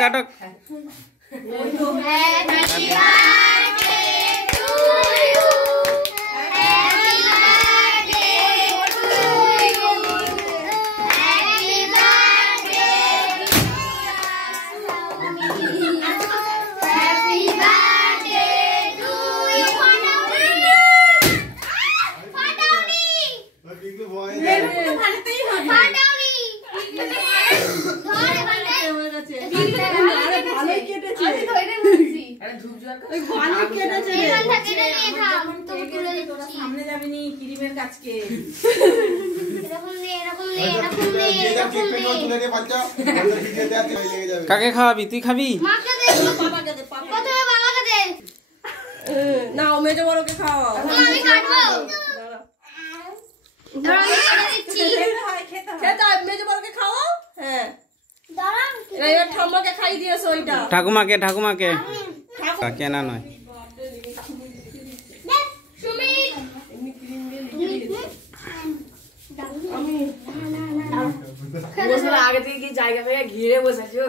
কাটো। কাকে খাওয়াবি? তুই খাবি না? ও মেজো বড়কে খাওয়াও। আমি কাটবো। মেজো বড়কে খাওয়াও। হ্যাঁ এবার ঠাম্মাকে খাই দিয়েছো ওইটা। ঠাকুমাকে ঠাকুমাকে কেনা নয়। আগে থেকে কি জায়গা পেয়ে ঘিরে বসেছো।